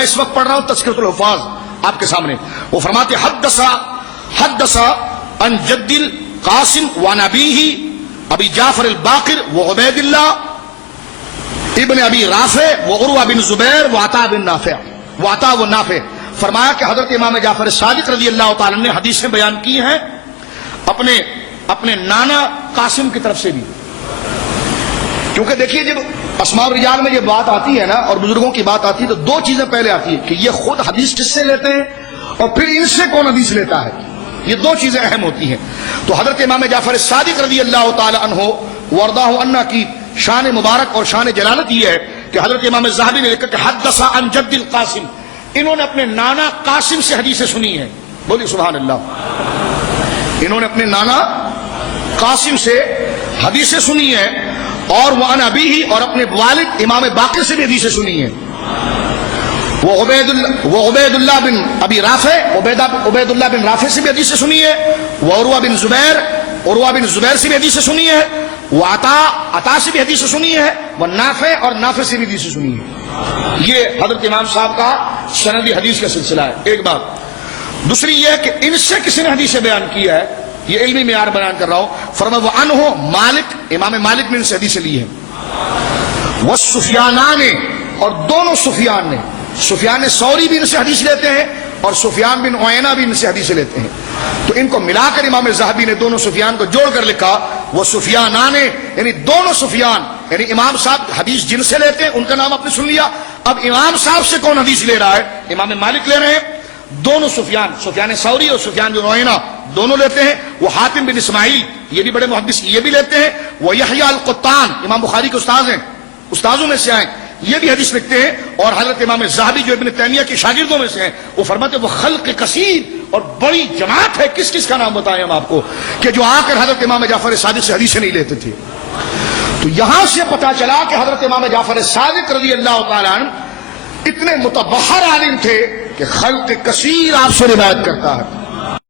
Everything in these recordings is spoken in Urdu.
میں اس وقت پڑھ رہا ہوں تذکرۃ الحفاظ آپ کے سامنے. وہ فرماتے حدث عن جد القاسم وعن ابیہ ابی جعفر الباقر وعبید اللہ ابن ابی رافع وعروہ بن زبیر وعطاء بن نافع. فرمایا کہ حضرت امام جعفر صادق رضی اللہ تعالی نے حدیثیں بیان کی ہیں اپنے نانا قاسم کی طرف سے بھی. کیونکہ دیکھیے جب اسماء الرجال میں یہ بات آتی ہے نا اور بزرگوں کی بات آتی ہے تو دو چیزیں پہلے آتی ہے کہ یہ خود حدیث کس سے لیتے ہیں اور پھر ان سے کون حدیث لیتا ہے. یہ دو چیزیں اہم ہوتی ہیں. تو حضرت امام جعفر صادق رضی اللہ تعالی عنہ ورداہ عنہ کی شان مبارک اور شان جلالت یہ ہے کہ حضرت امام ذہبی نے لکھا کہ حدث عن جد القاسم، انہوں نے اپنے نانا قاسم سے حدیثیں سنی ہیں. بولیے سبحان اللہ. انہوں نے اپنے نانا قاسم سے حدیثیں سنی ہیں اور وعن ابیہ اور اپنے والد امام باقر سے بھی حدیثیں سنی ہیں. وہ عبید اللہ بن ابی رافع عبید اللہ بن رافع سے بھی حدیثیں سنی ہے. وہ عروہ بن زبیر سے بھی حدیثیں سنی ہے. وہ عطا سے بھی حدیثیں سنی ہے. وہ نافع اور نافع سے بھی حدیثیں سنی ہے. یہ حضرت امام صاحب کا سندی حدیث کا سلسلہ ہے. ایک بات. دوسری یہ ہے کہ ان سے کسی نے حدیثیں بیان کی ہے، یہ علمی معیار بیان کر رہا ہوں. فرمایا وہ عنہ مالک، امام مالک نے ان سے حدیثیں لی ہیں. وہ سفیانان، اور دونوں سفیان نے، سفیان ثوری بھی ان سے حدیث لیتے ہیں اور سفیان بن عیینہ بھی ان سے حدیثیں لیتے ہیں. تو ان کو ملا کر امام ذہبی نے دونوں سفیان کو جوڑ کر لکھا وہ سفیانان، یعنی دونوں سفیان، یعنی امام صاحب حدیث جن سے لیتے ہیں ان کا نام آپ نے سن لیا. اب امام صاحب سے کون حدیث لے رہا ہے؟ امام مالک لے رہے ہیں. دونوں سفیان ثوری اور سفیان بن عیینہ دونوں لیتے ہیں. وہ حاتم بن اسماعیل، یہ بھی بڑے محدث، یہ بھی لیتے ہیں. وہ یحییٰ القطان، امام بخاری کے استاد ہیں، استاذوں میں سے ہیں، یہ بھی حدیث لکھتے ہیں. اور حضرت امام ذہبی جو ابن تیمیہ کے شاگردوں میں سے ہیں وہ فرماتے ہیں وہ خلق کثیر اور بڑی جماعت ہے. کس کا نام بتائیں ہم آپ کو کہ جو آ کر حضرت امام جعفر صادق سے حدیثیں نہیں لیتے تھے. تو یہاں سے پتا چلا کہ حضرت امام جعفر صادق رضی اللہ تعالیٰ عنہ اتنے متبحر عالم تھے کہ خلق کثیر آپ سے روایت کرتا ہے.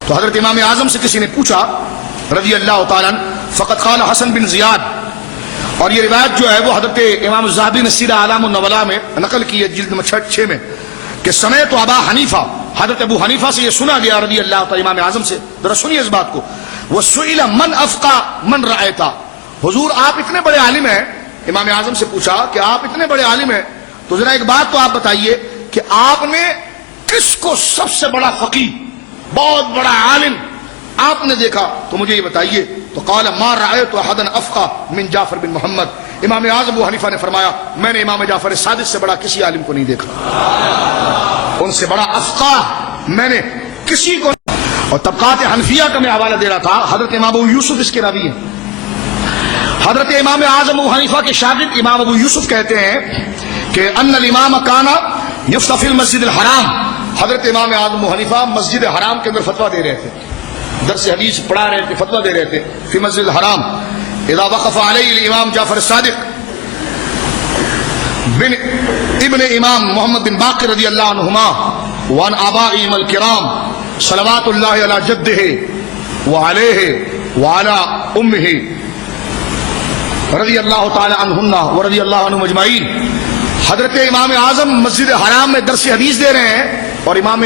تو حضرت امام اعظم سے کسی نے پوچھا رضی اللہ تعالیٰ عنہ، فقط قال حسن بن زیاد، اور یہ روایت جو ہے وہ حضرت امام ذہبی نے سیرہ اعلام النبلاء میں نقل کی ہے جلد نمبر 6 میں کہ سمعت ابا حنیفہ، حضرت ابو حنیفہ سے یہ سنا گیا رضی اللہ تعالیٰ امام اعظم سے. ذرا سنیے اس بات کو. وسئل من افقہ من رأیتا، حضور آپ اتنے بڑے عالم ہیں. امام اعظم سے پوچھا کہ آپ اتنے بڑے عالم ہیں تو ذرا ایک بات تو آپ بتائیے کہ آپ نے کس کو سب سے بڑا فقیہ، بہت بڑا عالم آپ نے دیکھا تو مجھے یہ بتائیے. تو قال ما رأیت احدا افقہ من جعفر بن محمد. امام اعظم ابو حنیفہ نے فرمایا میں نے امام جعفر صادق سے بڑا کسی عالم کو نہیں دیکھا، ان سے بڑا افقہ میں نے کسی کو. اور طبقات حنفیہ کا میں حوالہ دے رہا تھا، حضرت امام ابو یوسف اس کے راوی ہیں. حضرت امام اعظم ابو حنیفہ کے شاگرد امام ابو یوسف کہتے ہیں کہ ان الامام کان یفتیٰ فی المسجد الحرام. حضرت امام اعظم ابو حنیفہ مسجد حرام کے اندر فتویٰ دے رہے تھے، درس حدیث پڑھا رہے تھے، فتویٰ دے رہے تھے فی مسجد الحرام. اذا وقف علیہ الامام جعفر الصادق بن ابن امام محمد بن باقر رضی اللہ عنہما وعن آبائہم الکرام صلوات اللہ علی جدہ وعلیہ وعلی امہ رضی اللہ تعالی عنہن ورضی اللہ عنہم اجمعین. حضرت امام اعظم مسجد حرام میں درس حدیث دے رہے ہیں اور امام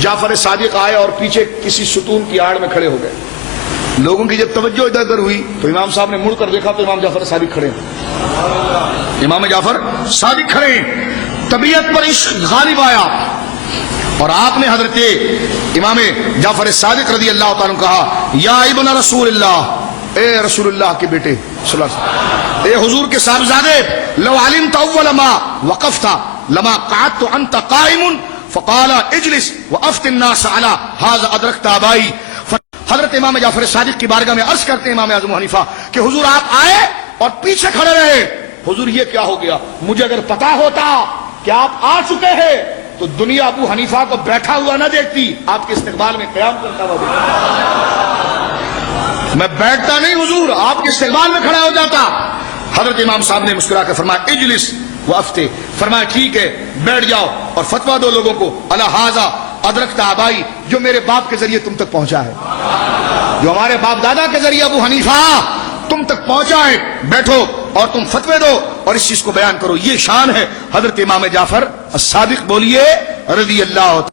جعفر صادق آئے اور پیچھے کسی ستون کی آڑ میں کھڑے ہو گئے. لوگوں کی جب توجہ ادھر ادھر ہوئی تو امام صاحب نے مڑ کر دیکھا تو امام جعفر صادق کھڑے ہیں. امام جعفر صادق کھڑے ہیں. طبیعت پر عشق غالب آیا اور آپ نے حضرت امام جعفر صادق رضی اللہ تعالیٰ عنہ کہا یا ابن رسول اللہ، اے رسول اللہ کے بیٹے صلی اللہ علیہ وسلم، اے حضور کے صاحبزادے، لو علمت اول ما وقفت لما قعدت انت قائم فقال اجلس وافت الناس على هذا ادركت ابائی. حضرت امام جعفر صادق کی بارگاہ میں عرض کرتے ہیں امام اعظم حنیفہ کہ حضور آپ آئے اور پیچھے کھڑے رہے. حضور یہ کیا ہو گیا؟ مجھے اگر پتا ہوتا کہ آپ آ چکے ہیں تو دنیا ابو حنیفہ کو بیٹھا ہوا نہ دیکھتی، آپ کے استقبال میں قیام کرتا ہوا دیکھتا. میں بیٹھتا نہیں حضور، آپ کے استقبال میں کھڑا ہو جاتا. حضرت امام صاحب نے مسکرا کر فرمایا اجلس وافتے، فرمایا ٹھیک ہے بیٹھ جاؤ اور فتویٰ دو لوگوں کو علی ھذا ادرکت آبائی، جو میرے باپ کے ذریعے تم تک پہنچا ہے، جو ہمارے باپ دادا کے ذریعے ابو حنیفہ تم تک پہنچا ہے. بیٹھو اور تم فتوے دو اور اس چیز کو بیان کرو. یہ شان ہے حضرت امام جعفر الصادق. بولیے رضی اللہ